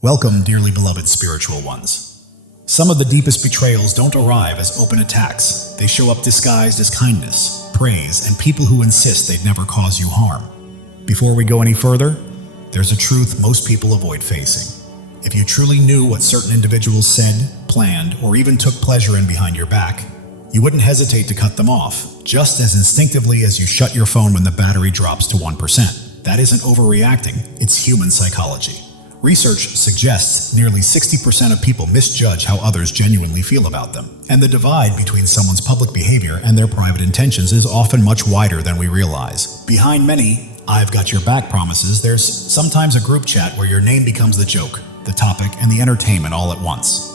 Welcome, dearly beloved spiritual ones. Some of the deepest betrayals don't arrive as open attacks. They show up disguised as kindness, praise, and people who insist they'd never cause you harm. Before we go any further, there's a truth most people avoid facing. If you truly knew what certain individuals said, planned, or even took pleasure in behind your back, you wouldn't hesitate to cut them off, just as instinctively as you shut your phone when the battery drops to 1%. That isn't overreacting, it's human psychology. Research suggests nearly 60% of people misjudge how others genuinely feel about them. And the divide between someone's public behavior and their private intentions is often much wider than we realize. Behind many "I've got your back" promises, there's sometimes a group chat where your name becomes the joke, the topic, and the entertainment all at once.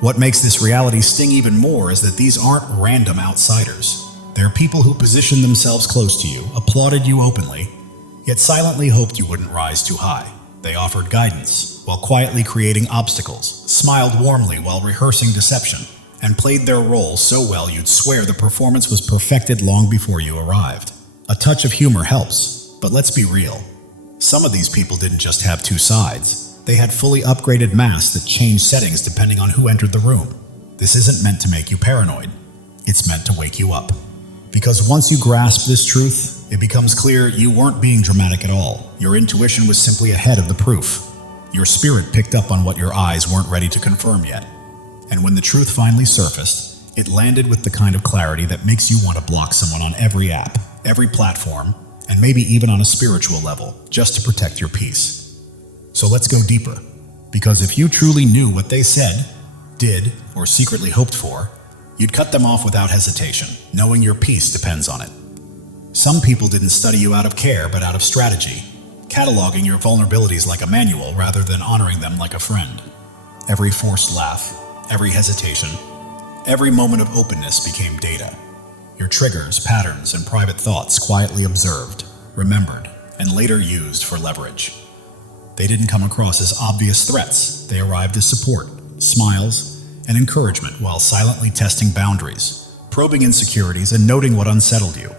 What makes this reality sting even more is that these aren't random outsiders. They're people who positioned themselves close to you, applauded you openly, yet silently hoped you wouldn't rise too high. They offered guidance, while quietly creating obstacles, smiled warmly while rehearsing deception, and played their role so well you'd swear the performance was perfected long before you arrived. A touch of humor helps, but let's be real. Some of these people didn't just have two sides. They had fully upgraded masks that changed settings depending on who entered the room. This isn't meant to make you paranoid. It's meant to wake you up. Because once you grasp this truth, it becomes clear you weren't being dramatic at all. Your intuition was simply ahead of the proof. Your spirit picked up on what your eyes weren't ready to confirm yet. And when the truth finally surfaced, it landed with the kind of clarity that makes you want to block someone on every app, every platform, and maybe even on a spiritual level, just to protect your peace. So let's go deeper. Because if you truly knew what they said, did, or secretly hoped for, you'd cut them off without hesitation, knowing your peace depends on it. Some people didn't study you out of care, but out of strategy, cataloging your vulnerabilities like a manual rather than honoring them like a friend. Every forced laugh, every hesitation, every moment of openness became data. Your triggers, patterns, and private thoughts quietly observed, remembered, and later used for leverage. They didn't come across as obvious threats. They arrived as support, smiles, and encouragement while silently testing boundaries, probing insecurities, and noting what unsettled you.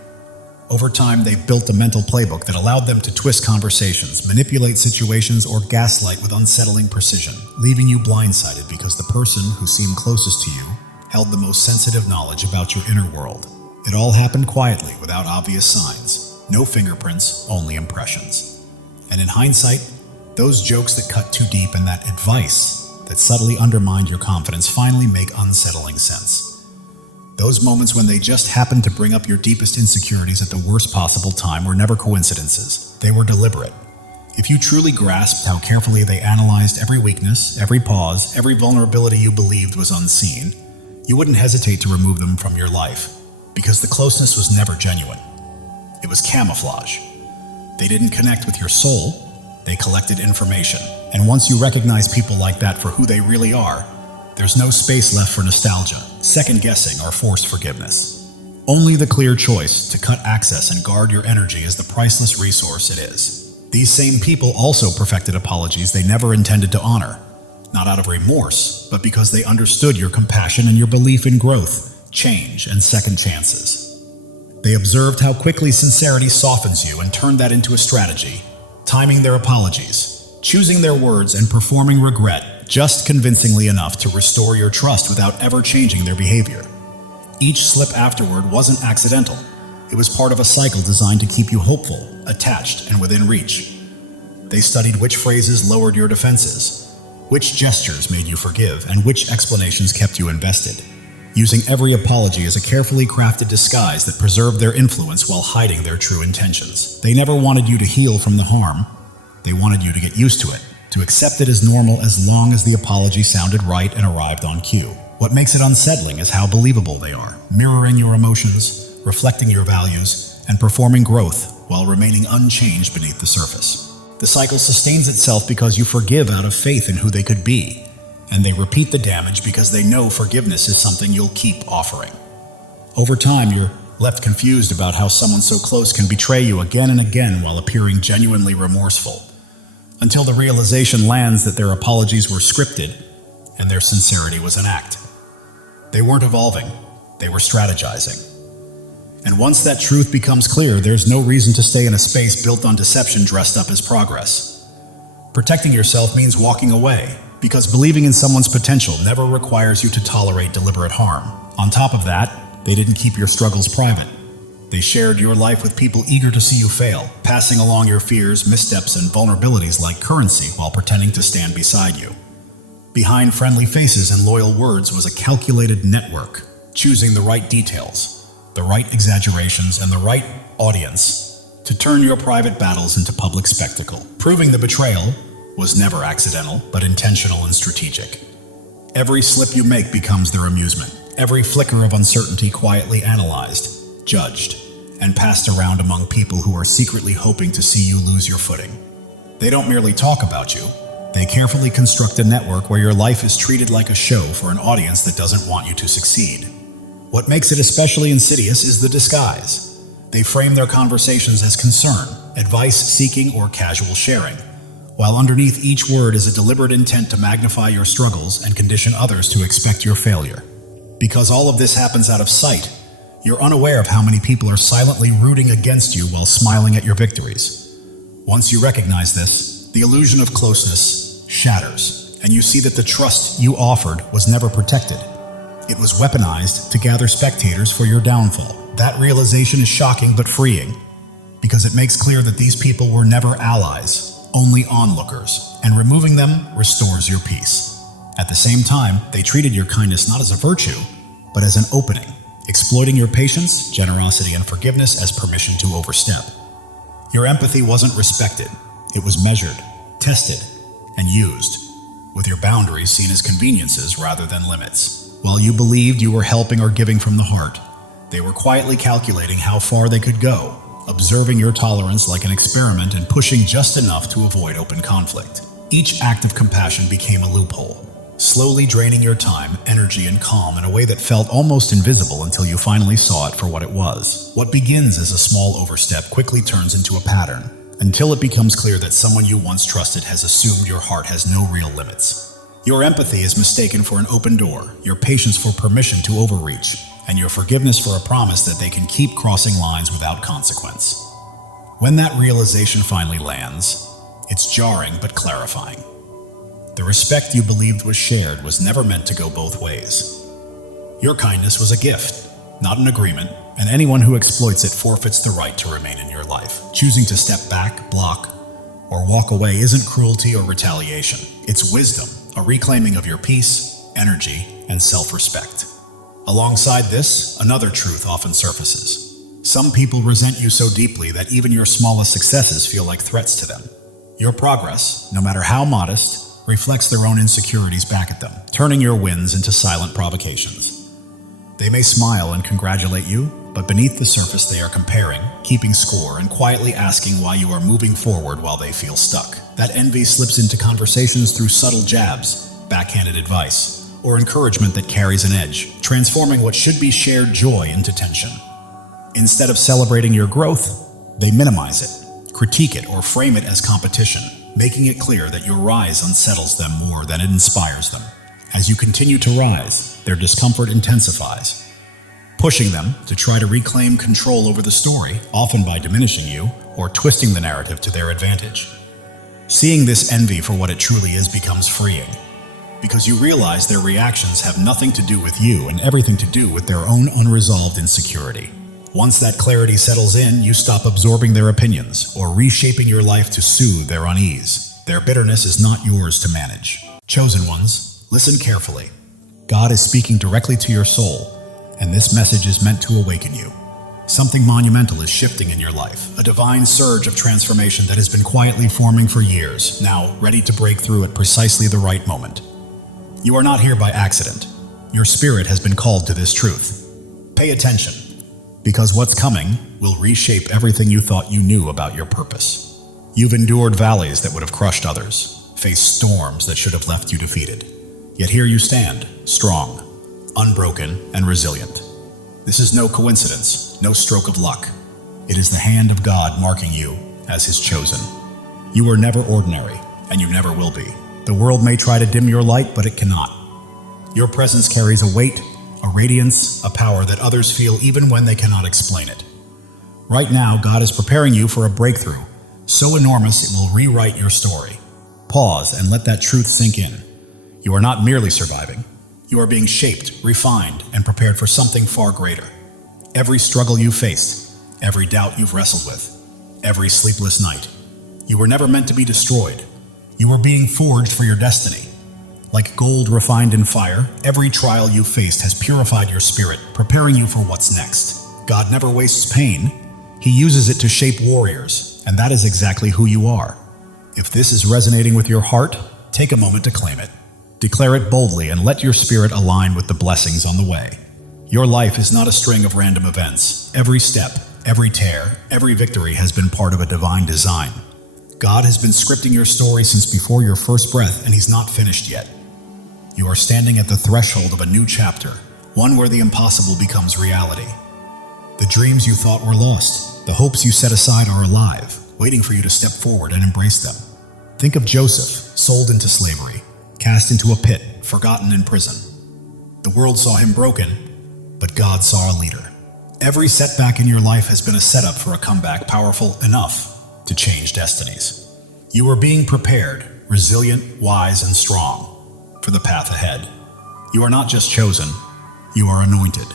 Over time, they built a mental playbook that allowed them to twist conversations, manipulate situations, or gaslight with unsettling precision, leaving you blindsided because the person who seemed closest to you held the most sensitive knowledge about your inner world. It all happened quietly, without obvious signs. No fingerprints, only impressions. And in hindsight, those jokes that cut too deep and that advice that subtly undermined your confidence finally make unsettling sense. Those moments when they just happened to bring up your deepest insecurities at the worst possible time were never coincidences. They were deliberate. If you truly grasped how carefully they analyzed every weakness, every pause, every vulnerability you believed was unseen, you wouldn't hesitate to remove them from your life, because the closeness was never genuine. It was camouflage. They didn't connect with your soul. They collected information. And once you recognize people like that for who they really are, there's no space left for nostalgia, second-guessing, or forced forgiveness. Only the clear choice to cut access and guard your energy is the priceless resource it is. These same people also perfected apologies they never intended to honor, not out of remorse, but because they understood your compassion and your belief in growth, change, and second chances. They observed how quickly sincerity softens you and turned that into a strategy, timing their apologies, choosing their words, and performing regret just convincingly enough to restore your trust without ever changing their behavior. Each slip afterward wasn't accidental. It was part of a cycle designed to keep you hopeful, attached, and within reach. They studied which phrases lowered your defenses, which gestures made you forgive, and which explanations kept you invested, using every apology as a carefully crafted disguise that preserved their influence while hiding their true intentions. They never wanted you to heal from the harm. They wanted you to get used to it, to accept it as normal as long as the apology sounded right and arrived on cue. What makes it unsettling is how believable they are, mirroring your emotions, reflecting your values, and performing growth while remaining unchanged beneath the surface. The cycle sustains itself because you forgive out of faith in who they could be, and they repeat the damage because they know forgiveness is something you'll keep offering. Over time, you're left confused about how someone so close can betray you again and again while appearing genuinely remorseful, until the realization lands that their apologies were scripted and their sincerity was an act. They weren't evolving, they were strategizing. And once that truth becomes clear, there's no reason to stay in a space built on deception dressed up as progress. Protecting yourself means walking away, because believing in someone's potential never requires you to tolerate deliberate harm. On top of that, they didn't keep your struggles private. They shared your life with people eager to see you fail, passing along your fears, missteps, and vulnerabilities like currency while pretending to stand beside you. Behind friendly faces and loyal words was a calculated network, choosing the right details, the right exaggerations, and the right audience to turn your private battles into public spectacle. Proving the betrayal was never accidental, but intentional and strategic. Every slip you make becomes their amusement. Every flicker of uncertainty quietly analyzed, judged, and passed around among people who are secretly hoping to see you lose your footing. They don't merely talk about you. They carefully construct a network where your life is treated like a show for an audience that doesn't want you to succeed. What makes it especially insidious is the disguise. They frame their conversations as concern, advice-seeking, or casual sharing, while underneath each word is a deliberate intent to magnify your struggles and condition others to expect your failure. Because all of this happens out of sight, you're unaware of how many people are silently rooting against you while smiling at your victories. Once you recognize this, the illusion of closeness shatters, and you see that the trust you offered was never protected. It was weaponized to gather spectators for your downfall. That realization is shocking but freeing, because it makes clear that these people were never allies, only onlookers, and removing them restores your peace. At the same time, they treated your kindness not as a virtue, but as an opening, exploiting your patience, generosity, and forgiveness as permission to overstep. Your empathy wasn't respected. It was measured, tested, and used, with your boundaries seen as conveniences rather than limits. While you believed you were helping or giving from the heart, they were quietly calculating how far they could go, observing your tolerance like an experiment and pushing just enough to avoid open conflict. Each act of compassion became a loophole, slowly draining your time, energy, and calm in a way that felt almost invisible until you finally saw it for what it was. What begins as a small overstep quickly turns into a pattern, until it becomes clear that someone you once trusted has assumed your heart has no real limits. Your empathy is mistaken for an open door, your patience for permission to overreach, and your forgiveness for a promise that they can keep crossing lines without consequence. When that realization finally lands, it's jarring but clarifying. The respect you believed was shared was never meant to go both ways. Your kindness was a gift, not an agreement, and anyone who exploits it forfeits the right to remain in your life. Choosing to step back, block, or walk away isn't cruelty or retaliation. It's wisdom, a reclaiming of your peace, energy, and self-respect. Alongside this, another truth often surfaces. Some people resent you so deeply that even your smallest successes feel like threats to them. Your progress, no matter how modest, reflects their own insecurities back at them, turning your wins into silent provocations. They may smile and congratulate you, but beneath the surface they are comparing, keeping score, and quietly asking why you are moving forward while they feel stuck. That envy slips into conversations through subtle jabs, backhanded advice, or encouragement that carries an edge, transforming what should be shared joy into tension. Instead of celebrating your growth, they minimize it, critique it, or frame it as competition, making it clear that your rise unsettles them more than it inspires them. As you continue to rise, their discomfort intensifies, pushing them to try to reclaim control over the story, often by diminishing you or twisting the narrative to their advantage. Seeing this envy for what it truly is becomes freeing, because you realize their reactions have nothing to do with you and everything to do with their own unresolved insecurity. Once that clarity settles in, you stop absorbing their opinions or reshaping your life to soothe their unease. Their bitterness is not yours to manage. Chosen ones, listen carefully. God is speaking directly to your soul, and this message is meant to awaken you. Something monumental is shifting in your life, a divine surge of transformation that has been quietly forming for years, now ready to break through at precisely the right moment. You are not here by accident. Your spirit has been called to this truth. Pay attention, because what's coming will reshape everything you thought you knew about your purpose. You've endured valleys that would have crushed others, faced storms that should have left you defeated. Yet here you stand, strong, unbroken, and resilient. This is no coincidence, no stroke of luck. It is the hand of God marking you as His chosen. You are never ordinary, and you never will be. The world may try to dim your light, but it cannot. Your presence carries a weight, a radiance, a power that others feel even when they cannot explain it. Right now, God is preparing you for a breakthrough, so enormous it will rewrite your story. Pause and let that truth sink in. You are not merely surviving. You are being shaped, refined, and prepared for something far greater. Every struggle you faced, every doubt you've wrestled with, every sleepless night, you were never meant to be destroyed. You were being forged for your destiny. Like gold refined in fire, every trial you faced has purified your spirit, preparing you for what's next. God never wastes pain. He uses it to shape warriors, and that is exactly who you are. If this is resonating with your heart, take a moment to claim it. Declare it boldly and let your spirit align with the blessings on the way. Your life is not a string of random events. Every step, every tear, every victory has been part of a divine design. God has been scripting your story since before your first breath, and He's not finished yet. You are standing at the threshold of a new chapter, one where the impossible becomes reality. The dreams you thought were lost, the hopes you set aside are alive, waiting for you to step forward and embrace them. Think of Joseph, sold into slavery, cast into a pit, forgotten in prison. The world saw him broken, but God saw a leader. Every setback in your life has been a setup for a comeback powerful enough to change destinies. You are being prepared, resilient, wise, and strong for the path ahead. You are not just chosen, you are anointed.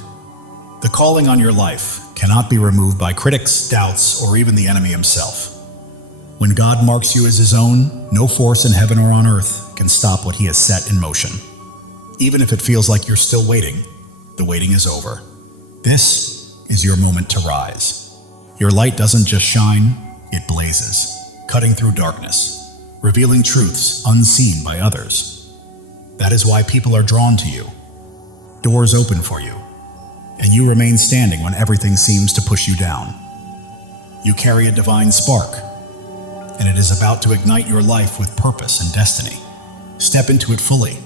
The calling on your life cannot be removed by critics, doubts, or even the enemy himself. When God marks you as His own, no force in heaven or on earth can stop what He has set in motion. Even if it feels like you're still waiting, the waiting is over. This is your moment to rise. Your light doesn't just shine, it blazes, cutting through darkness, revealing truths unseen by others. That is why people are drawn to you. Doors open for you, and you remain standing when everything seems to push you down. You carry a divine spark, and it is about to ignite your life with purpose and destiny. Step into it fully,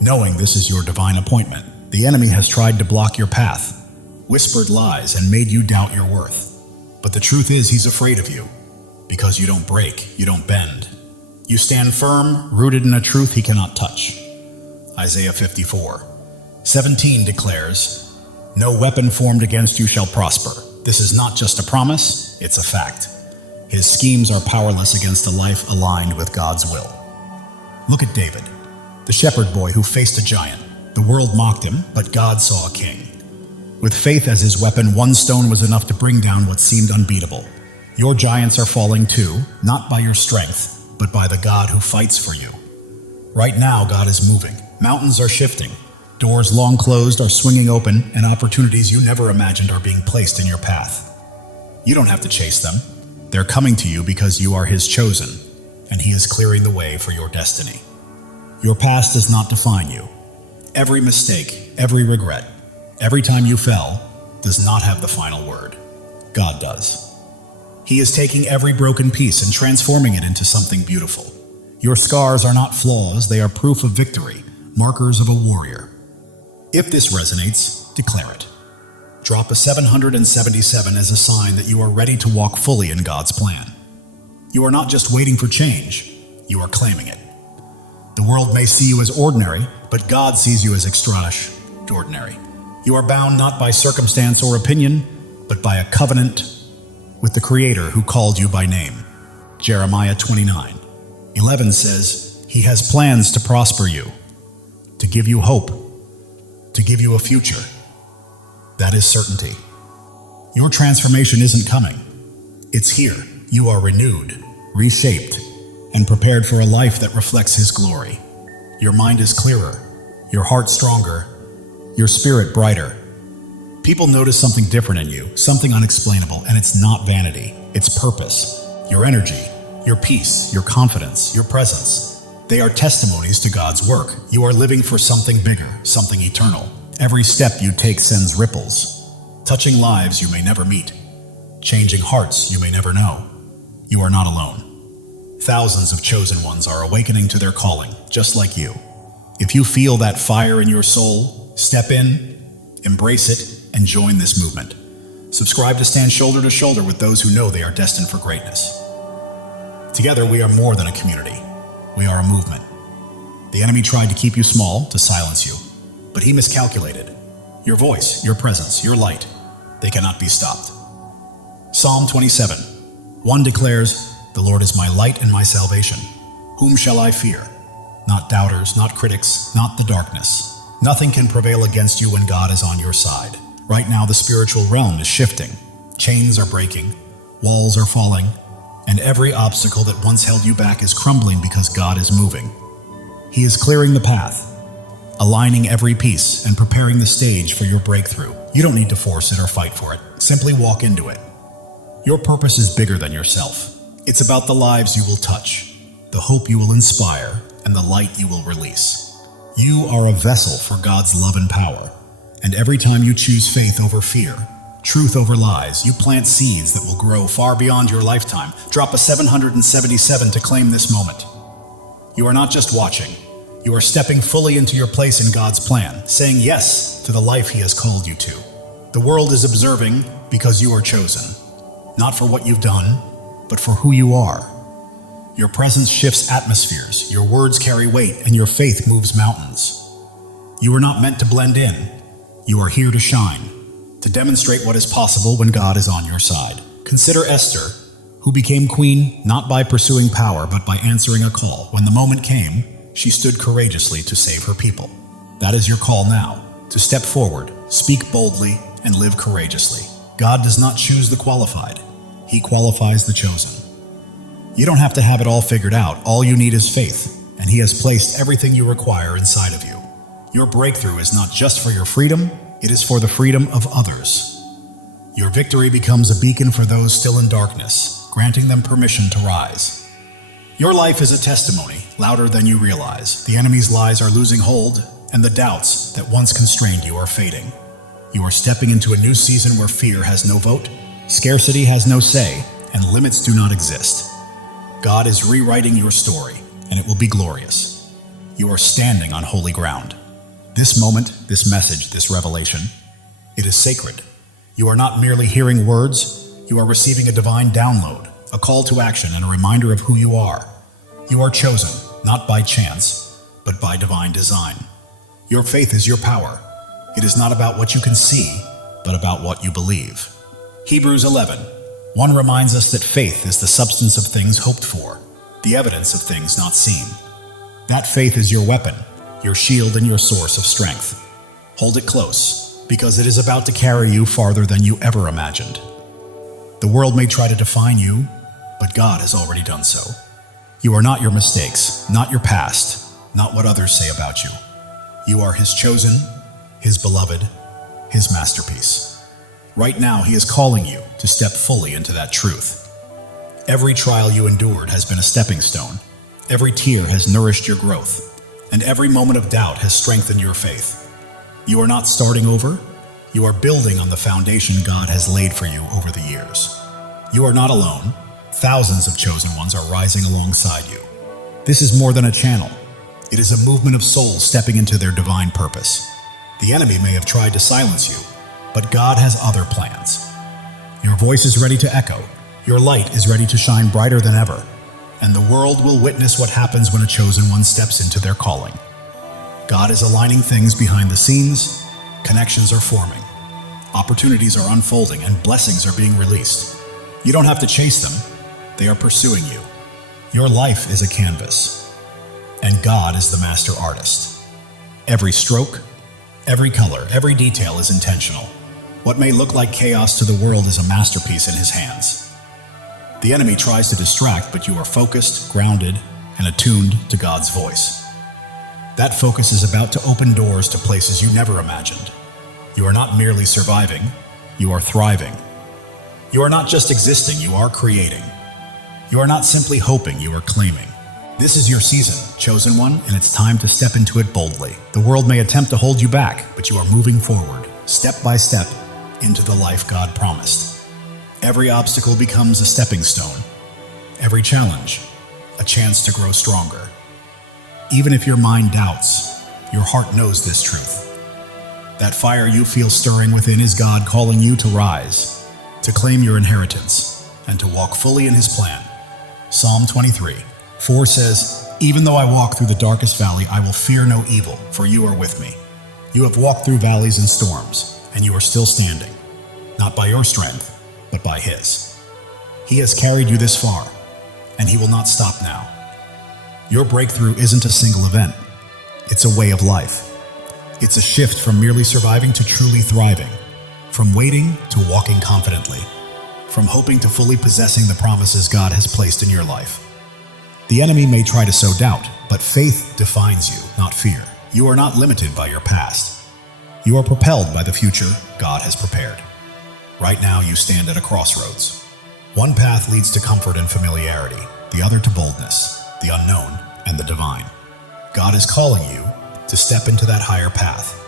knowing this is your divine appointment. The enemy has tried to block your path, whispered lies, and made you doubt your worth. But the truth is, he's afraid of you, because you don't break, you don't bend. You stand firm, rooted in a truth he cannot touch. Isaiah 54:17 declares, "No weapon formed against you shall prosper." This is not just a promise, it's a fact. His schemes are powerless against a life aligned with God's will. Look at David, the shepherd boy who faced a giant. The world mocked him, but God saw a king. With faith as his weapon, one stone was enough to bring down what seemed unbeatable. Your giants are falling too, not by your strength, but by the God who fights for you. Right now, God is moving. Mountains are shifting. Doors long closed are swinging open, and opportunities you never imagined are being placed in your path. You don't have to chase them. They're coming to you because you are His chosen, and He is clearing the way for your destiny. Your past does not define you. Every mistake, every regret, every time you fell, does not have the final word. God does. He is taking every broken piece and transforming it into something beautiful. Your scars are not flaws, they are proof of victory, markers of a warrior. If this resonates, declare it. Drop a 777 as a sign that you are ready to walk fully in God's plan. You are not just waiting for change, you are claiming it. The world may see you as ordinary, but God sees you as extraordinary. You are bound not by circumstance or opinion, but by a covenant with the Creator who called you by name. Jeremiah 29:11 says, "He has plans to prosper you, to give you hope, to give you a future." That is certainty. Your transformation isn't coming. It's here. You are renewed, reshaped, and prepared for a life that reflects His glory. Your mind is clearer, your heart stronger, your spirit brighter. People notice something different in you, something unexplainable, and it's not vanity, it's purpose. Your energy, your peace, your confidence, your presence. They are testimonies to God's work. You are living for something bigger, something eternal. Every step you take sends ripples, touching lives you may never meet, changing hearts you may never know. You are not alone. Thousands of chosen ones are awakening to their calling, just like you. If you feel that fire in your soul, step in, embrace it, and join this movement. Subscribe to stand shoulder to shoulder with those who know they are destined for greatness. Together, we are more than a community. We are a movement. The enemy tried to keep you small, to silence you, but he miscalculated. Your voice, your presence, your light, they cannot be stopped. Psalm 27:1 declares, "The Lord is my light and my salvation. Whom shall I fear? Not doubters, not critics, not the darkness. Nothing can prevail against you when God is on your side. Right now, the spiritual realm is shifting. Chains are breaking, walls are falling, and every obstacle that once held you back is crumbling because God is moving. He is clearing the path, aligning every piece and preparing the stage for your breakthrough. You don't need to force it or fight for it. Simply walk into it. Your purpose is bigger than yourself. It's about the lives you will touch, the hope you will inspire, and the light you will release. You are a vessel for God's love and power. And every time you choose faith over fear, truth over lies, you plant seeds that will grow far beyond your lifetime. Drop a 777 to claim this moment. You are not just watching. You are stepping fully into your place in God's plan, saying yes to the life He has called you to. The world is observing because you are chosen, not for what you've done, but for who you are. Your presence shifts atmospheres, your words carry weight, and your faith moves mountains. You are not meant to blend in. You are here to shine, to demonstrate what is possible when God is on your side. Consider Esther, who became queen not by pursuing power, but by answering a call. When the moment came, she stood courageously to save her people. That is your call now, to step forward, speak boldly, and live courageously. God does not choose the qualified. He qualifies the chosen. You don't have to have it all figured out. All you need is faith, and He has placed everything you require inside of you. Your breakthrough is not just for your freedom, it is for the freedom of others. Your victory becomes a beacon for those still in darkness, granting them permission to rise. Your life is a testimony, louder than you realize. The enemy's lies are losing hold, and the doubts that once constrained you are fading. You are stepping into a new season where fear has no vote, scarcity has no say, and limits do not exist. God is rewriting your story, and it will be glorious. You are standing on holy ground. This moment, this message, this revelation, it is sacred. You are not merely hearing words, you are receiving a divine download, a call to action, and a reminder of who you are. You are chosen, not by chance, but by divine design. Your faith is your power. It is not about what you can see, but about what you believe. Hebrews 11:1 reminds us that faith is the substance of things hoped for, the evidence of things not seen. That faith is your weapon, your shield, and your source of strength. Hold it close, because it is about to carry you farther than you ever imagined. The world may try to define you, but God has already done so. You are not your mistakes, not your past, not what others say about you. You are His chosen, His beloved, His masterpiece. Right now, He is calling you to step fully into that truth. Every trial you endured has been a stepping stone. Every tear has nourished your growth, and every moment of doubt has strengthened your faith. You are not starting over. You are building on the foundation God has laid for you over the years. You are not alone. Thousands of chosen ones are rising alongside you. This is more than a channel. It is a movement of souls stepping into their divine purpose. The enemy may have tried to silence you, but God has other plans. Your voice is ready to echo. Your light is ready to shine brighter than ever. And the world will witness what happens when a chosen one steps into their calling. God is aligning things behind the scenes. Connections are forming. Opportunities are unfolding, and blessings are being released. You don't have to chase them. They are pursuing you. Your life is a canvas, and God is the master artist. Every stroke, every color, every detail is intentional. What may look like chaos to the world is a masterpiece in His hands. The enemy tries to distract, but you are focused, grounded, and attuned to God's voice. That focus is about to open doors to places you never imagined. You are not merely surviving, you are thriving. You are not just existing, you are creating. You are not simply hoping, you are claiming. This is your season, chosen one, and it's time to step into it boldly. The world may attempt to hold you back, but you are moving forward, step by step, into the life God promised. Every obstacle becomes a stepping stone. Every challenge, a chance to grow stronger. Even if your mind doubts, your heart knows this truth. That fire you feel stirring within is God calling you to rise, to claim your inheritance, and to walk fully in His plan. Psalm 23:4 says, "Even though I walk through the darkest valley, I will fear no evil, for you are with me. You have walked through valleys and storms, and you are still standing, not by your strength, but by His. He has carried you this far, and He will not stop now. Your breakthrough isn't a single event. It's a way of life. It's a shift from merely surviving to truly thriving, from waiting to walking confidently, from hoping to fully possessing the promises God has placed in your life. The enemy may try to sow doubt, but faith defines you, not fear. You are not limited by your past. You are propelled by the future God has prepared. Right now you stand at a crossroads. One path leads to comfort and familiarity, the other to boldness, the unknown, and the divine. God is calling you to step into that higher path.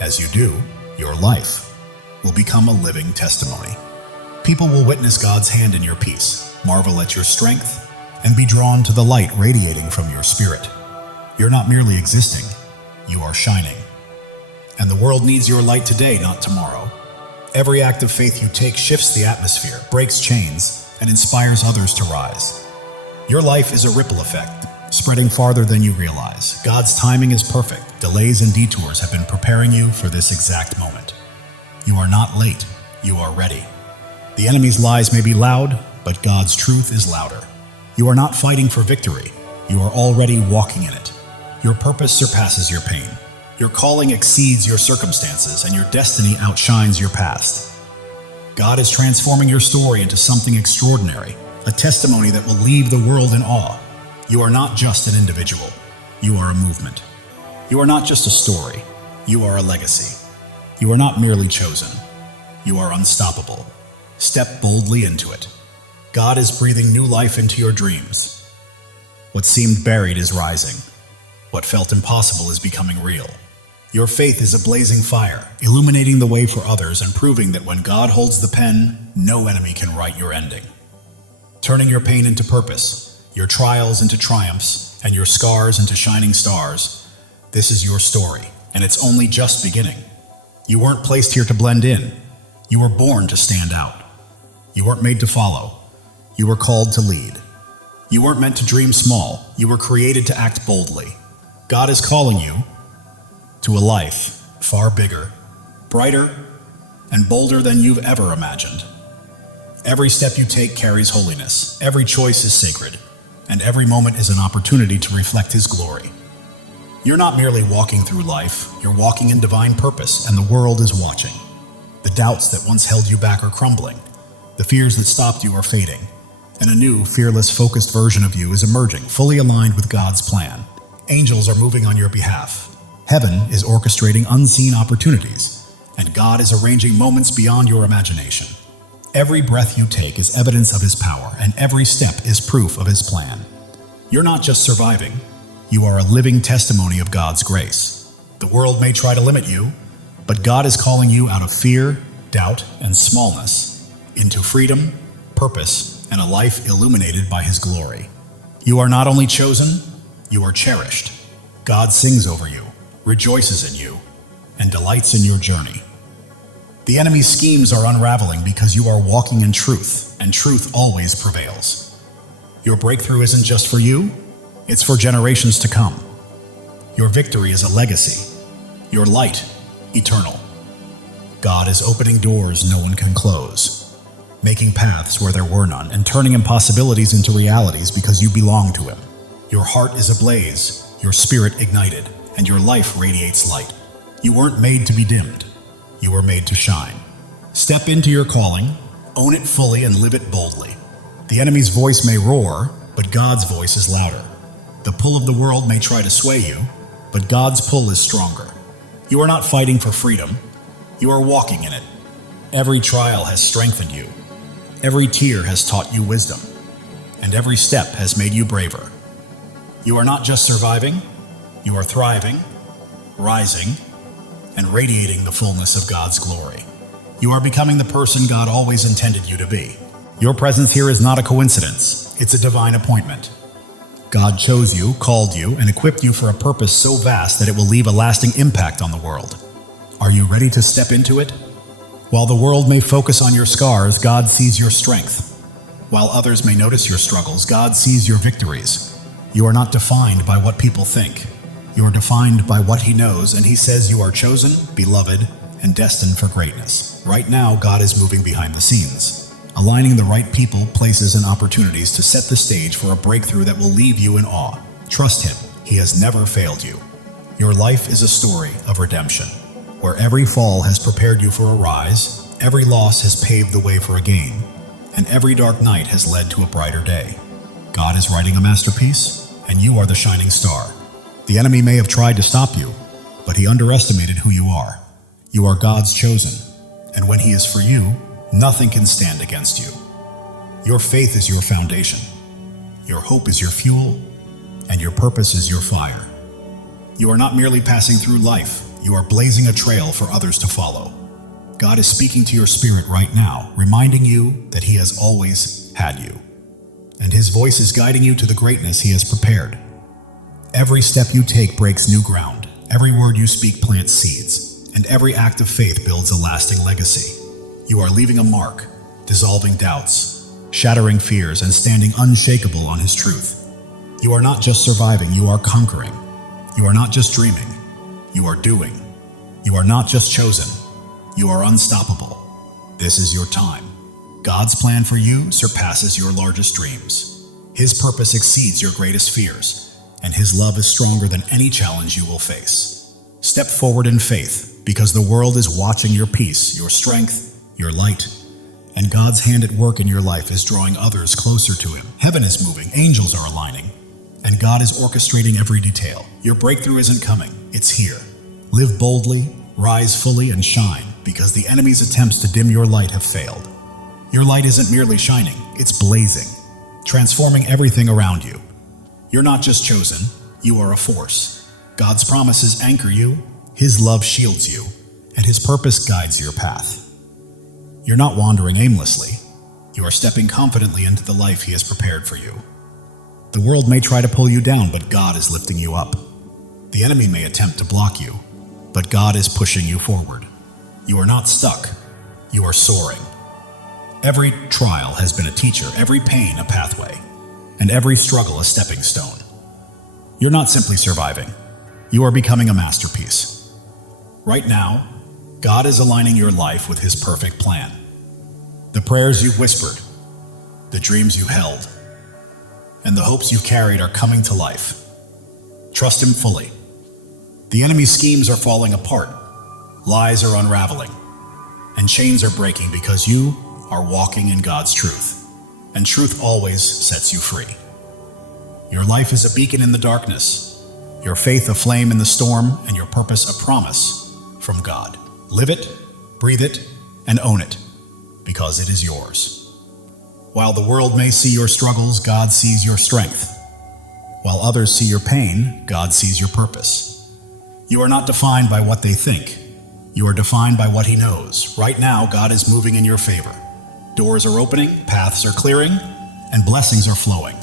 As you do, your life will become a living testimony. People will witness God's hand in your peace, marvel at your strength, and be drawn to the light radiating from your spirit. You're not merely existing, you are shining. And the world needs your light today, not tomorrow. Every act of faith you take shifts the atmosphere, breaks chains, and inspires others to rise. Your life is a ripple effect, spreading farther than you realize. God's timing is perfect. Delays and detours have been preparing you for this exact moment. You are not late, you are ready. The enemy's lies may be loud, but God's truth is louder. You are not fighting for victory, you are already walking in it. Your purpose surpasses your pain. Your calling exceeds your circumstances, and your destiny outshines your past. God is transforming your story into something extraordinary, a testimony that will leave the world in awe. You are not just an individual, you are a movement. You are not just a story, you are a legacy. You are not merely chosen, you are unstoppable. Step boldly into it. God is breathing new life into your dreams. What seemed buried is rising. What felt impossible is becoming real. Your faith is a blazing fire, illuminating the way for others and proving that when God holds the pen, no enemy can write your ending. Turning your pain into purpose, your trials into triumphs, and your scars into shining stars, this is your story, and it's only just beginning. You weren't placed here to blend in. You were born to stand out. You weren't made to follow. You were called to lead. You weren't meant to dream small. You were created to act boldly. God is calling you to a life far bigger, brighter, and bolder than you've ever imagined. Every step you take carries holiness, every choice is sacred, and every moment is an opportunity to reflect His glory. You're not merely walking through life, you're walking in divine purpose, and the world is watching. The doubts that once held you back are crumbling, the fears that stopped you are fading, and a new, fearless, focused version of you is emerging, fully aligned with God's plan. Angels are moving on your behalf. Heaven is orchestrating unseen opportunities, and God is arranging moments beyond your imagination. Every breath you take is evidence of His power, and every step is proof of His plan. You're not just surviving, you are a living testimony of God's grace. The world may try to limit you, but God is calling you out of fear, doubt, and smallness into freedom, purpose, and a life illuminated by His glory. You are not only chosen, you are cherished. God sings over you, rejoices in you, and delights in your journey. The enemy's schemes are unraveling because you are walking in truth, and truth always prevails. Your breakthrough isn't just for you, it's for generations to come. Your victory is a legacy, your light, eternal. God is opening doors no one can close, making paths where there were none, and turning impossibilities into realities because you belong to Him. Your heart is ablaze, your spirit ignited, and your life radiates light. You weren't made to be dimmed. You were made to shine. Step into your calling, own it fully, and live it boldly. The enemy's voice may roar, but God's voice is louder. The pull of the world may try to sway you, but God's pull is stronger. You are not fighting for freedom. You are walking in it. Every trial has strengthened you. Every tear has taught you wisdom, and every step has made you braver. You are not just surviving, you are thriving, rising, and radiating the fullness of God's glory. You are becoming the person God always intended you to be. Your presence here is not a coincidence, it's a divine appointment. God chose you, called you, and equipped you for a purpose so vast that it will leave a lasting impact on the world. Are you ready to step into it? While the world may focus on your scars, God sees your strength. While others may notice your struggles, God sees your victories. You are not defined by what people think. You are defined by what He knows, and He says you are chosen, beloved, and destined for greatness. Right now, God is moving behind the scenes, aligning the right people, places, and opportunities to set the stage for a breakthrough that will leave you in awe. Trust him, he has never failed you. Your life is a story of redemption, where every fall has prepared you for a rise, every loss has paved the way for a gain, and every dark night has led to a brighter day. God is writing a masterpiece, and you are the shining star. The enemy may have tried to stop you, but he underestimated who you are. You are God's chosen, and when he is for you, nothing can stand against you. Your faith is your foundation. Your hope is your fuel, and your purpose is your fire. You are not merely passing through life, you are blazing a trail for others to follow. God is speaking to your spirit right now, reminding you that he has always had you. And his voice is guiding you to the greatness he has prepared. Every step you take breaks new ground, every word you speak plants seeds, and every act of faith builds a lasting legacy. You are leaving a mark, dissolving doubts, shattering fears, and standing unshakable on his truth. You are not just surviving, you are conquering. You are not just dreaming, you are doing. You are not just chosen, you are unstoppable. This is your time. God's plan for you surpasses your largest dreams. His purpose exceeds your greatest fears, and his love is stronger than any challenge you will face. Step forward in faith, because the world is watching your peace, your strength, your light, and God's hand at work in your life is drawing others closer to him. Heaven is moving, angels are aligning, and God is orchestrating every detail. Your breakthrough isn't coming, it's here. Live boldly, rise fully, and shine, because the enemy's attempts to dim your light have failed. Your light isn't merely shining, it's blazing, transforming everything around you. You're not just chosen, you are a force. God's promises anchor you, his love shields you, and his purpose guides your path. You're not wandering aimlessly, you are stepping confidently into the life he has prepared for you. The world may try to pull you down, but God is lifting you up. The enemy may attempt to block you, but God is pushing you forward. You are not stuck, you are soaring. Every trial has been a teacher, every pain a pathway, and every struggle a stepping stone. You're not simply surviving, you are becoming a masterpiece. Right now, God is aligning your life with his perfect plan. The prayers you've whispered, the dreams you held, and the hopes you've carried are coming to life. Trust him fully. The enemy's schemes are falling apart, lies are unraveling, and chains are breaking because you are walking in God's truth, and truth always sets you free. Your life is a beacon in the darkness, your faith a flame in the storm, and your purpose a promise from God. Live it, breathe it, and own it, because it is yours. While the world may see your struggles, God sees your strength. While others see your pain, God sees your purpose. You are not defined by what they think. You are defined by what he knows. Right now, God is moving in your favor. Doors are opening, paths are clearing, and blessings are flowing.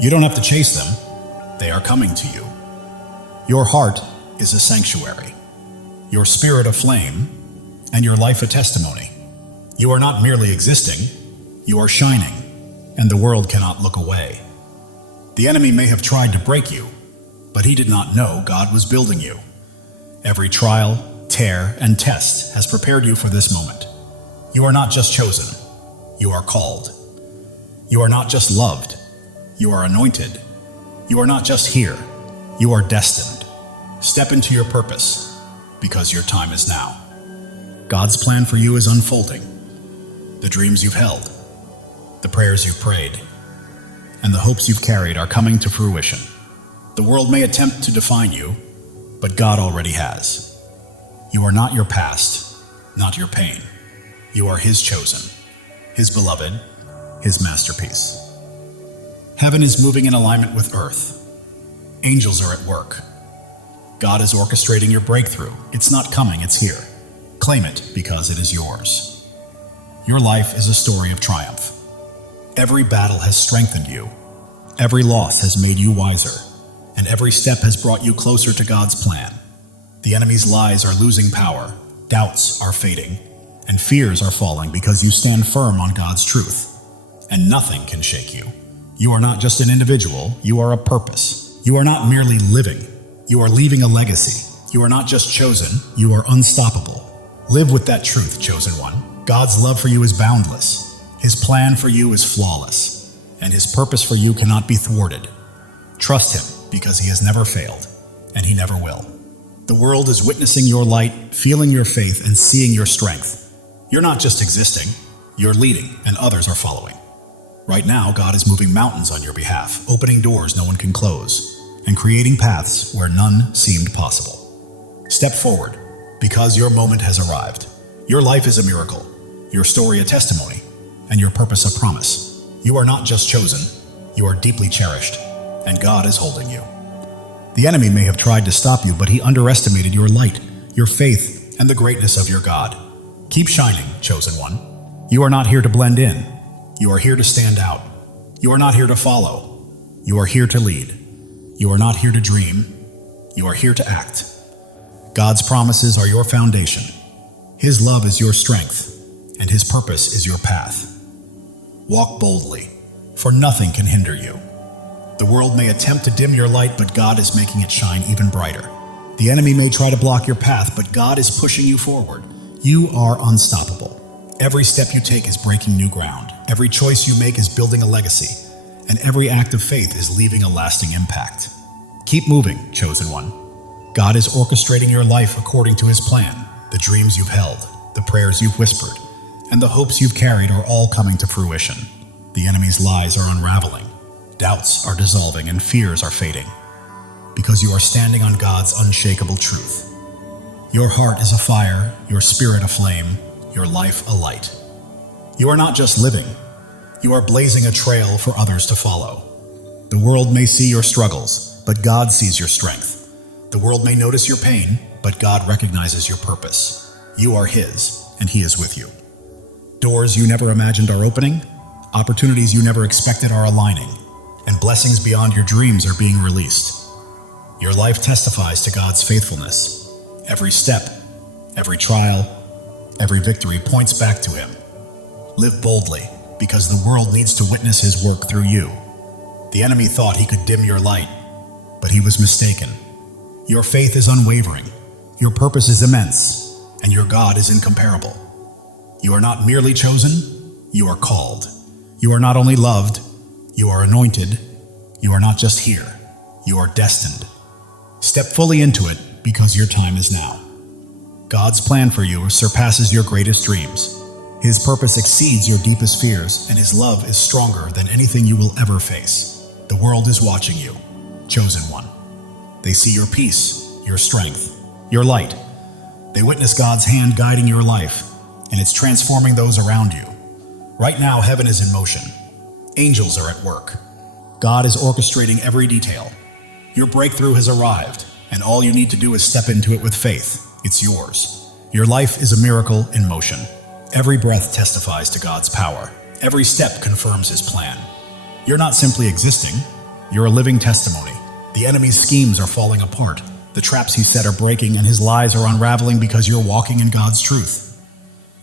You don't have to chase them. They are coming to you. Your heart is a sanctuary, your spirit a flame, and your life a testimony. You are not merely existing, you are shining, and the world cannot look away. The enemy may have tried to break you, but he did not know God was building you. Every trial, tear, and test has prepared you for this moment. You are not just chosen, you are called. You are not just loved, you are anointed. You are not just here, you are destined. Step into your purpose, because your time is now. God's plan for you is unfolding. The dreams you've held, the prayers you've prayed, and the hopes you've carried are coming to fruition. The world may attempt to define you, but God already has. You are not your past, not your pain. You are his chosen, his beloved, his masterpiece. Heaven is moving in alignment with earth. Angels are at work. God is orchestrating your breakthrough. It's not coming, it's here. Claim it because it is yours. Your life is a story of triumph. Every battle has strengthened you. Every loss has made you wiser. And every step has brought you closer to God's plan. The enemy's lies are losing power. Doubts are fading. And fears are falling because you stand firm on God's truth. And nothing can shake you. You are not just an individual, you are a purpose. You are not merely living, you are leaving a legacy. You are not just chosen, you are unstoppable. Live with that truth, chosen one. God's love for you is boundless. His plan for you is flawless, and his purpose for you cannot be thwarted. Trust him, because he has never failed, and he never will. The world is witnessing your light, feeling your faith, and seeing your strength. You're not just existing, you're leading, and others are following. Right now, God is moving mountains on your behalf, opening doors no one can close, and creating paths where none seemed possible. Step forward, because your moment has arrived. Your life is a miracle, your story a testimony, and your purpose a promise. You are not just chosen, you are deeply cherished, and God is holding you. The enemy may have tried to stop you, but he underestimated your light, your faith, and the greatness of your God. Keep shining, chosen one. You are not here to blend in. You are here to stand out. You are not here to follow. You are here to lead. You are not here to dream. You are here to act. God's promises are your foundation. His love is your strength, and his purpose is your path. Walk boldly, for nothing can hinder you. The world may attempt to dim your light, but God is making it shine even brighter. The enemy may try to block your path, but God is pushing you forward. You are unstoppable. Every step you take is breaking new ground. Every choice you make is building a legacy, and every act of faith is leaving a lasting impact. Keep moving, chosen one. God is orchestrating your life according to his plan. The dreams you've held, the prayers you've whispered, and the hopes you've carried are all coming to fruition. The enemy's lies are unraveling. Doubts are dissolving and fears are fading, because you are standing on God's unshakable truth. Your heart is a fire, your spirit a flame, your life a light. You are not just living, you are blazing a trail for others to follow. The world may see your struggles, but God sees your strength. The world may notice your pain, but God recognizes your purpose. You are his, and he is with you. Doors you never imagined are opening, opportunities you never expected are aligning, and blessings beyond your dreams are being released. Your life testifies to God's faithfulness. Every step, every trial, every victory points back to him. Live boldly, because the world needs to witness his work through you. The enemy thought he could dim your light, but he was mistaken. Your faith is unwavering, your purpose is immense, and your God is incomparable. You are not merely chosen, you are called. You are not only loved, you are anointed. You are not just here, you are destined. Step fully into it, because your time is now. God's plan for you surpasses your greatest dreams. His purpose exceeds your deepest fears, and his love is stronger than anything you will ever face. The world is watching you, chosen one. They see your peace, your strength, your light. They witness God's hand guiding your life, and it's transforming those around you. Right now, heaven is in motion. Angels are at work. God is orchestrating every detail. Your breakthrough has arrived, and all you need to do is step into it with faith. It's yours. Your life is a miracle in motion. Every breath testifies to God's power. Every step confirms his plan. You're not simply existing, you're a living testimony. The enemy's schemes are falling apart. The traps he set are breaking, and his lies are unraveling because you're walking in God's truth.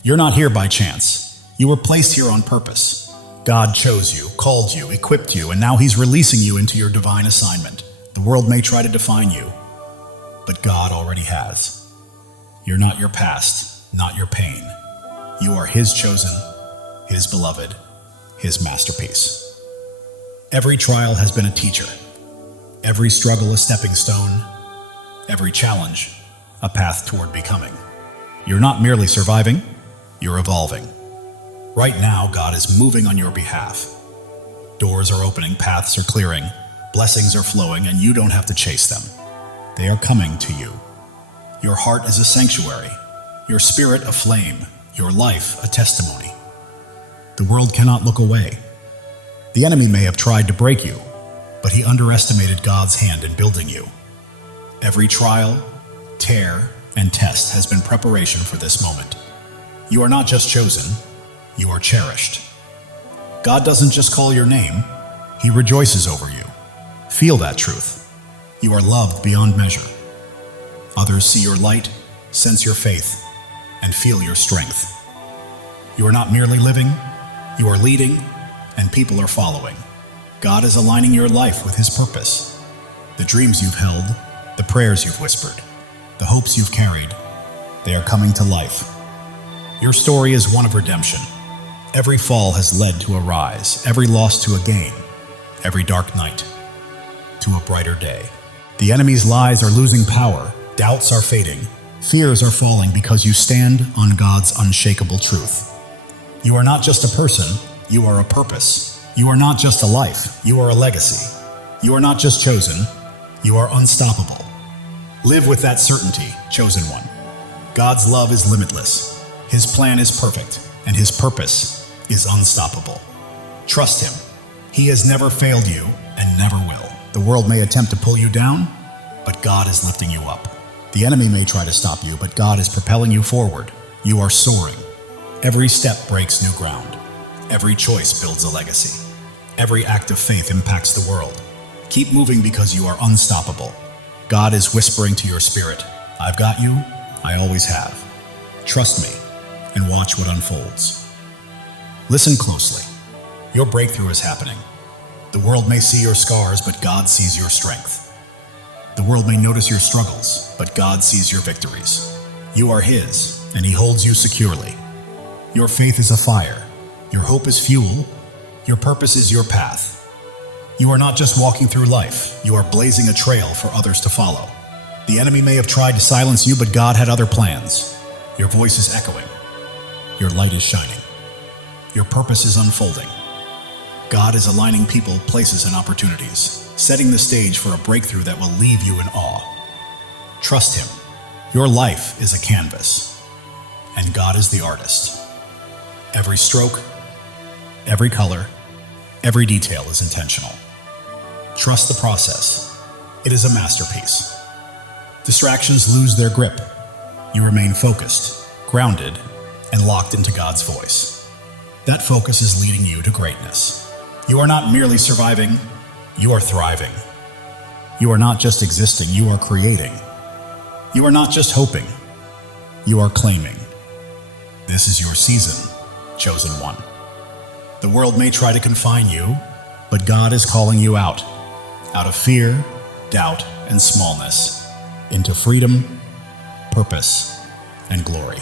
You're not here by chance. You were placed here on purpose. God chose you, called you, equipped you, and now he's releasing you into your divine assignment. The world may try to define you, but God already has. You're not your past, not your pain. You are his chosen, his beloved, his masterpiece. Every trial has been a teacher. Every struggle a stepping stone. Every challenge a path toward becoming. You're not merely surviving, you're evolving. Right now, God is moving on your behalf. Doors are opening, paths are clearing, blessings are flowing, and you don't have to chase them. They are coming to you. Your heart is a sanctuary, your spirit a flame, your life a testimony. The world cannot look away. The enemy may have tried to break you, but he underestimated God's hand in building you. Every trial, tear, and test has been preparation for this moment. You are not just chosen, you are cherished. God doesn't just call your name, he rejoices over you. Feel that truth. You are loved beyond measure. Others see your light, sense your faith, and feel your strength. You are not merely living, you are leading, and people are following. God is aligning your life with his purpose. The dreams you've held, the prayers you've whispered, the hopes you've carried, they are coming to life. Your story is one of redemption. Every fall has led to a rise, every loss to a gain, every dark night to a brighter day. The enemy's lies are losing power, doubts are fading, fears are falling because you stand on God's unshakable truth. You are not just a person, you are a purpose. You are not just a life, you are a legacy. You are not just chosen, you are unstoppable. Live with that certainty, chosen one. God's love is limitless, His plan is perfect, and His purpose is unstoppable. Trust Him. He has never failed you and never will. The world may attempt to pull you down, but God is lifting you up. The enemy may try to stop you, but God is propelling you forward. You are soaring. Every step breaks new ground. Every choice builds a legacy. Every act of faith impacts the world. Keep moving because you are unstoppable. God is whispering to your spirit, I've got you, I always have. Trust me, and watch what unfolds. Listen closely. Your breakthrough is happening. The world may see your scars, but God sees your strength. The world may notice your struggles, but God sees your victories. You are His, and He holds you securely. Your faith is a fire. Your hope is fuel. Your purpose is your path. You are not just walking through life, you are blazing a trail for others to follow. The enemy may have tried to silence you, but God had other plans. Your voice is echoing. Your light is shining. Your purpose is unfolding. God is aligning people, places, and opportunities, setting the stage for a breakthrough that will leave you in awe. Trust Him. Your life is a canvas, and God is the artist. Every stroke, every color, every detail is intentional. Trust the process. It is a masterpiece. Distractions lose their grip. You remain focused, grounded, and locked into God's voice. That focus is leading you to greatness. You are not merely surviving, you are thriving. You are not just existing, you are creating. You are not just hoping, you are claiming. This is your season, chosen one. The world may try to confine you, but God is calling you out of fear, doubt, and smallness, into freedom, purpose, and glory.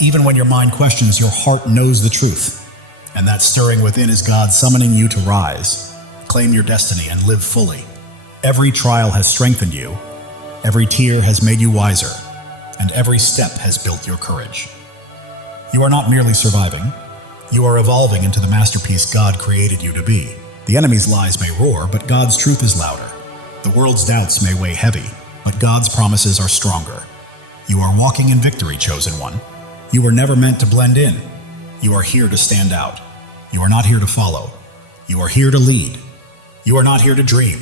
Even when your mind questions, your heart knows the truth, and that stirring within is God summoning you to rise, claim your destiny, and live fully. Every trial has strengthened you, every tear has made you wiser, and every step has built your courage. You are not merely surviving, you are evolving into the masterpiece God created you to be. The enemy's lies may roar, but God's truth is louder. The world's doubts may weigh heavy, but God's promises are stronger. You are walking in victory, chosen one. You were never meant to blend in. You are here to stand out. You are not here to follow. You are here to lead. You are not here to dream.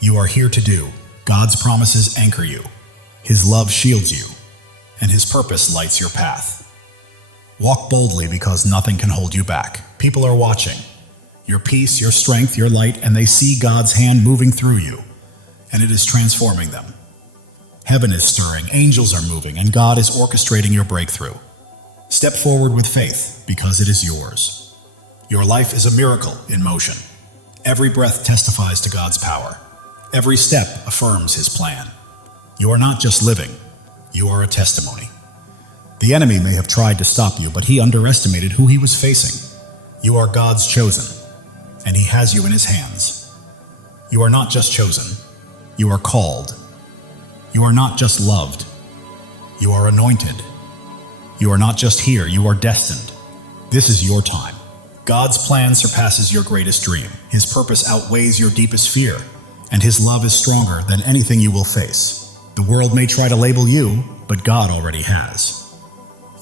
You are here to do. God's promises anchor you. His love shields you, and His purpose lights your path. Walk boldly because nothing can hold you back. People are watching. Your peace, your strength, your light, and they see God's hand moving through you, and it is transforming them. Heaven is stirring, angels are moving, and God is orchestrating your breakthrough. Step forward with faith, because it is yours. Your life is a miracle in motion. Every breath testifies to God's power. Every step affirms His plan. You are not just living, you are a testimony. The enemy may have tried to stop you, but he underestimated who he was facing. You are God's chosen, and He has you in His hands. You are not just chosen, you are called. You are not just loved, you are anointed. You are not just here, you are destined. This is your time. God's plan surpasses your greatest dream. His purpose outweighs your deepest fear, and His love is stronger than anything you will face. The world may try to label you, but God already has.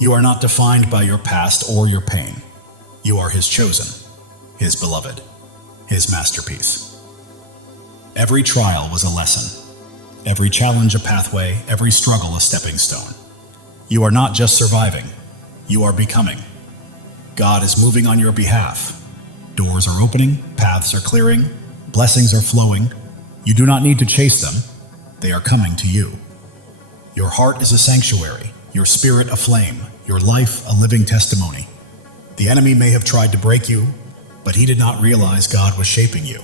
You are not defined by your past or your pain. You are His chosen, His beloved, His masterpiece. Every trial was a lesson. Every challenge a pathway, every struggle a stepping stone. You are not just surviving, you are becoming. God is moving on your behalf. Doors are opening, paths are clearing, blessings are flowing. You do not need to chase them, they are coming to you. Your heart is a sanctuary, your spirit a flame, your life a living testimony. The enemy may have tried to break you, but he did not realize God was shaping you.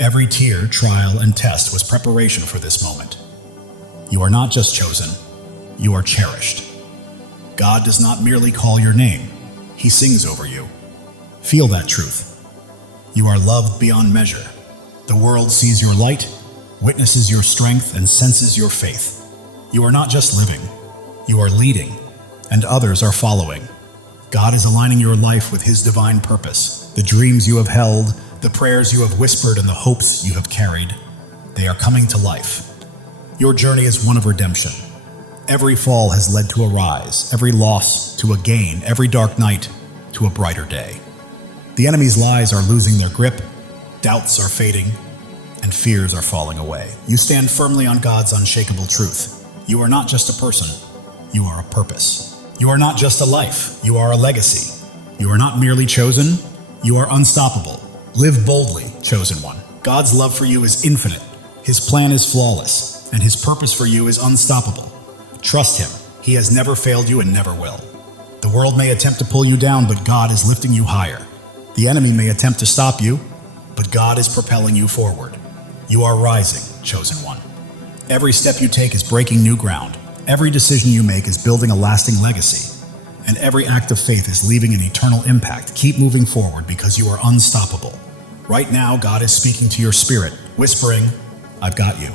Every tear, trial, and test was preparation for this moment. You are not just chosen, you are cherished. God does not merely call your name, He sings over you. Feel that truth. You are loved beyond measure. The world sees your light, witnesses your strength, and senses your faith. You are not just living, you are leading, and others are following. God is aligning your life with His divine purpose. The dreams you have held, the prayers you have whispered, and the hopes you have carried, they are coming to life. Your journey is one of redemption. Every fall has led to a rise, every loss to a gain, every dark night to a brighter day. The enemy's lies are losing their grip, doubts are fading, and fears are falling away. You stand firmly on God's unshakable truth. You are not just a person, you are a purpose. You are not just a life, you are a legacy. You are not merely chosen, you are unstoppable. Live boldly, chosen one. God's love for you is infinite. His plan is flawless, and His purpose for you is unstoppable. Trust Him. He has never failed you and never will. The world may attempt to pull you down, but God is lifting you higher. The enemy may attempt to stop you, but God is propelling you forward. You are rising, chosen one. Every step you take is breaking new ground. Every decision you make is building a lasting legacy. And every act of faith is leaving an eternal impact. Keep moving forward because you are unstoppable. Right now, God is speaking to your spirit, whispering, "I've got you.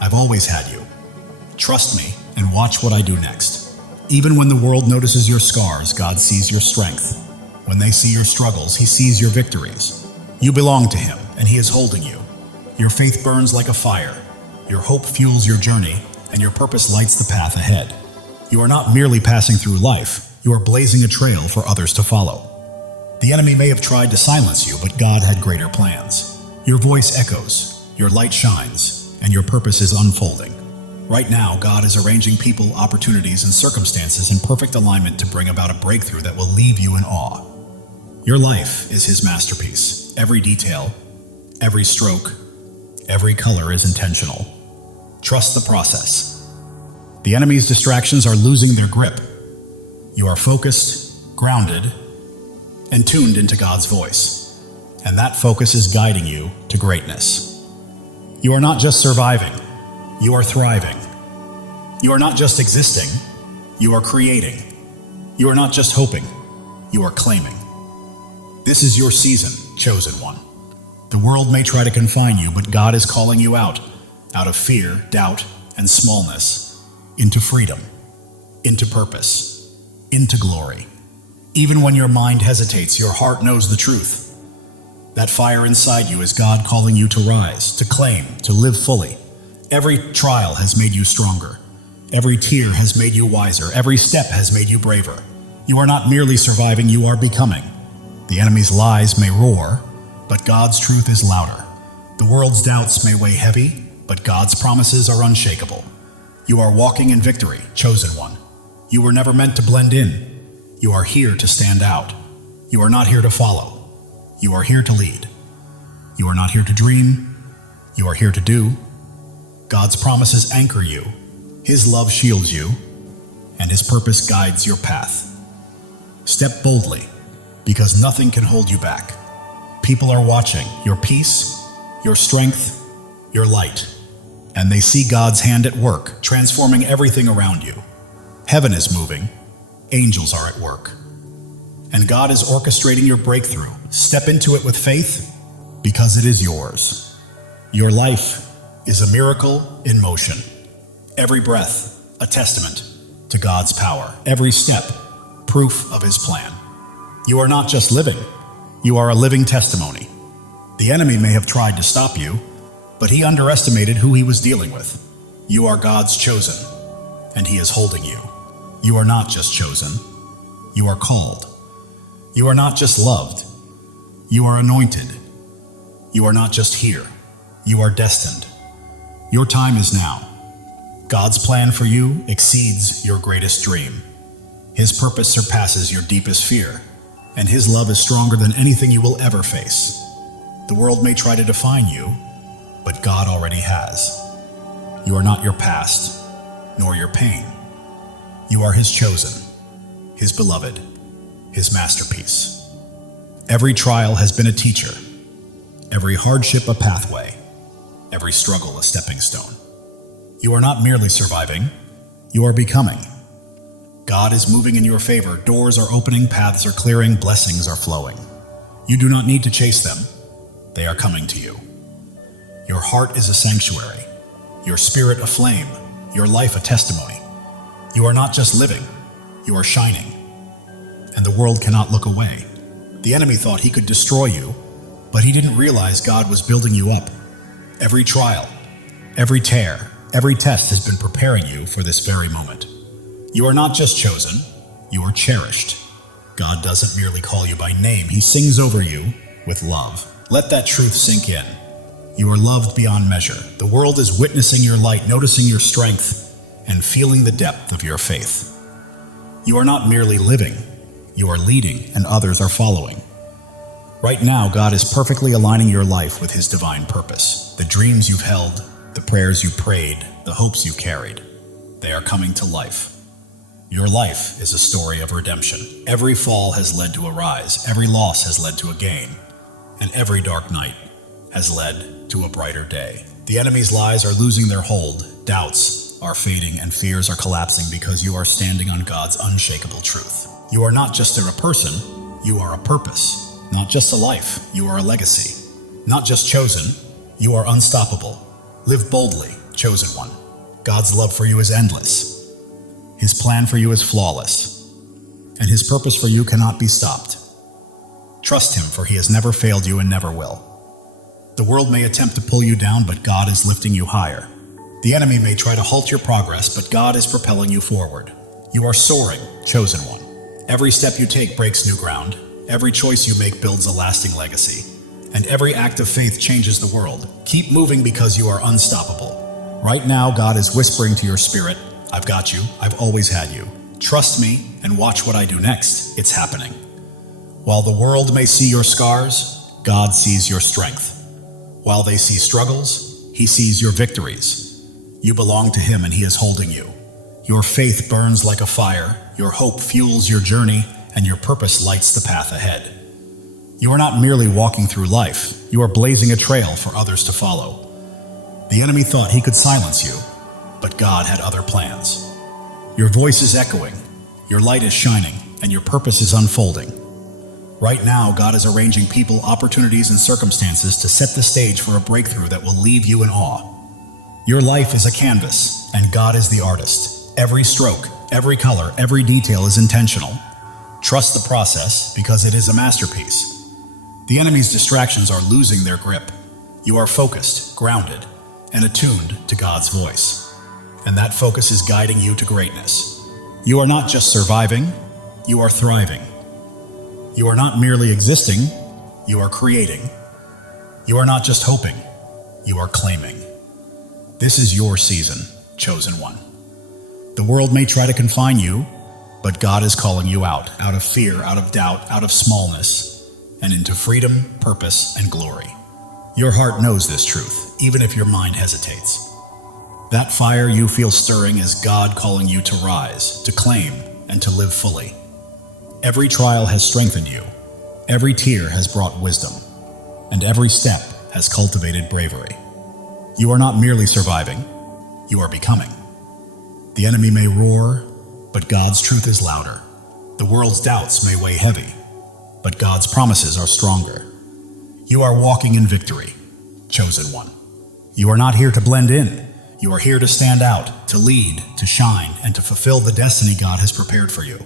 I've always had you. Trust me and watch what I do next." Even when the world notices your scars, God sees your strength. When they see your struggles, He sees your victories. You belong to Him, and He is holding you. Your faith burns like a fire. Your hope fuels your journey, and your purpose lights the path ahead. You are not merely passing through life, you are blazing a trail for others to follow. The enemy may have tried to silence you, but God had greater plans. Your voice echoes, your light shines, and your purpose is unfolding. Right now, God is arranging people, opportunities, and circumstances in perfect alignment to bring about a breakthrough that will leave you in awe. Your life is His masterpiece. Every detail, every stroke, every color is intentional. Trust the process. The enemy's distractions are losing their grip. You are focused, grounded, and tuned into God's voice. And that focus is guiding you to greatness. You are not just surviving, you are thriving. You are not just existing, you are creating. You are not just hoping, you are claiming. This is your season, chosen one. The world may try to confine you, but God is calling you out of fear, doubt, and smallness, into freedom, into purpose, into glory. Even when your mind hesitates, your heart knows the truth. That fire inside you is God calling you to rise, to claim, to live fully. Every trial has made you stronger. Every tear has made you wiser. Every step has made you braver. You are not merely surviving, you are becoming. The enemy's lies may roar, but God's truth is louder. The world's doubts may weigh heavy, but God's promises are unshakable. You are walking in victory, chosen one. You were never meant to blend in. You are here to stand out. You are not here to follow. You are here to lead. You are not here to dream. You are here to do. God's promises anchor you. His love shields you, and His purpose guides your path. Step boldly, because nothing can hold you back. People are watching your peace, your strength, your light, and they see God's hand at work, transforming everything around you. Heaven is moving, angels are at work, and God is orchestrating your breakthrough. Step into it with faith, because it is yours. Your life is a miracle in motion. Every breath, a testament to God's power. Every step, proof of His plan. You are not just living, you are a living testimony. The enemy may have tried to stop you, but he underestimated who he was dealing with. You are God's chosen, and He is holding you. You are not just chosen, you are called. You are not just loved, you are anointed. You are not just here, you are destined. Your time is now. God's plan for you exceeds your greatest dream. His purpose surpasses your deepest fear, and His love is stronger than anything you will ever face. The world may try to define you, but God already has. You are not your past, nor your pain. You are His chosen, His beloved, His masterpiece. Every trial has been a teacher, every hardship a pathway, every struggle a stepping stone. You are not merely surviving, you are becoming. God is moving in your favor. Doors are opening, paths are clearing, blessings are flowing. You do not need to chase them. They are coming to you. Your heart is a sanctuary, your spirit a flame, your life a testimony. You are not just living, you are shining. And the world cannot look away. The enemy thought he could destroy you, but he didn't realize God was building you up. Every trial, every tear, every test has been preparing you for this very moment. You are not just chosen, you are cherished. God doesn't merely call you by name, he sings over you with love. Let that truth sink in. You are loved beyond measure. The world is witnessing your light, noticing your strength, and feeling the depth of your faith. You are not merely living, you are leading, and others are following. Right now, God is perfectly aligning your life with his divine purpose. The dreams you've held, the prayers you prayed, the hopes you carried, they are coming to life. Your life is a story of redemption. Every fall has led to a rise, every loss has led to a gain, and every dark night has led to a brighter day. The enemy's lies are losing their hold, doubts are fading, and fears are collapsing because you are standing on God's unshakable truth. You are not just a person, you are a purpose. Not just a life, you are a legacy. Not just chosen, you are unstoppable. Live boldly, chosen one. God's love for you is endless. His plan for you is flawless. And his purpose for you cannot be stopped. Trust him, for he has never failed you and never will. The world may attempt to pull you down, but God is lifting you higher. The enemy may try to halt your progress, but God is propelling you forward. You are soaring, chosen one. Every step you take breaks new ground. Every choice you make builds a lasting legacy. And every act of faith changes the world. Keep moving because you are unstoppable. Right now, God is whispering to your spirit, I've got you, I've always had you. Trust me and watch what I do next. It's happening. While the world may see your scars, God sees your strength. While they see struggles, he sees your victories. You belong to him and he is holding you. Your faith burns like a fire, your hope fuels your journey, and your purpose lights the path ahead. You are not merely walking through life, you are blazing a trail for others to follow. The enemy thought he could silence you, but God had other plans. Your voice is echoing, your light is shining, and your purpose is unfolding. Right now, God is arranging people, opportunities, and circumstances to set the stage for a breakthrough that will leave you in awe. Your life is a canvas, and God is the artist. Every stroke, every color, every detail is intentional. Trust the process because it is a masterpiece. The enemy's distractions are losing their grip. You are focused, grounded, and attuned to God's voice. And that focus is guiding you to greatness. You are not just surviving, you are thriving. You are not merely existing, you are creating. You are not just hoping, you are claiming. This is your season, chosen one. The world may try to confine you, but God is calling you out of fear, out of doubt, out of smallness, and into freedom, purpose, and glory. Your heart knows this truth, even if your mind hesitates. That fire you feel stirring is God calling you to rise, to claim, and to live fully. Every trial has strengthened you, every tear has brought wisdom, and every step has cultivated bravery. You are not merely surviving, you are becoming. The enemy may roar, but God's truth is louder. The world's doubts may weigh heavy, but God's promises are stronger. You are walking in victory, chosen one. You are not here to blend in. You are here to stand out, to lead, to shine, and to fulfill the destiny God has prepared for you.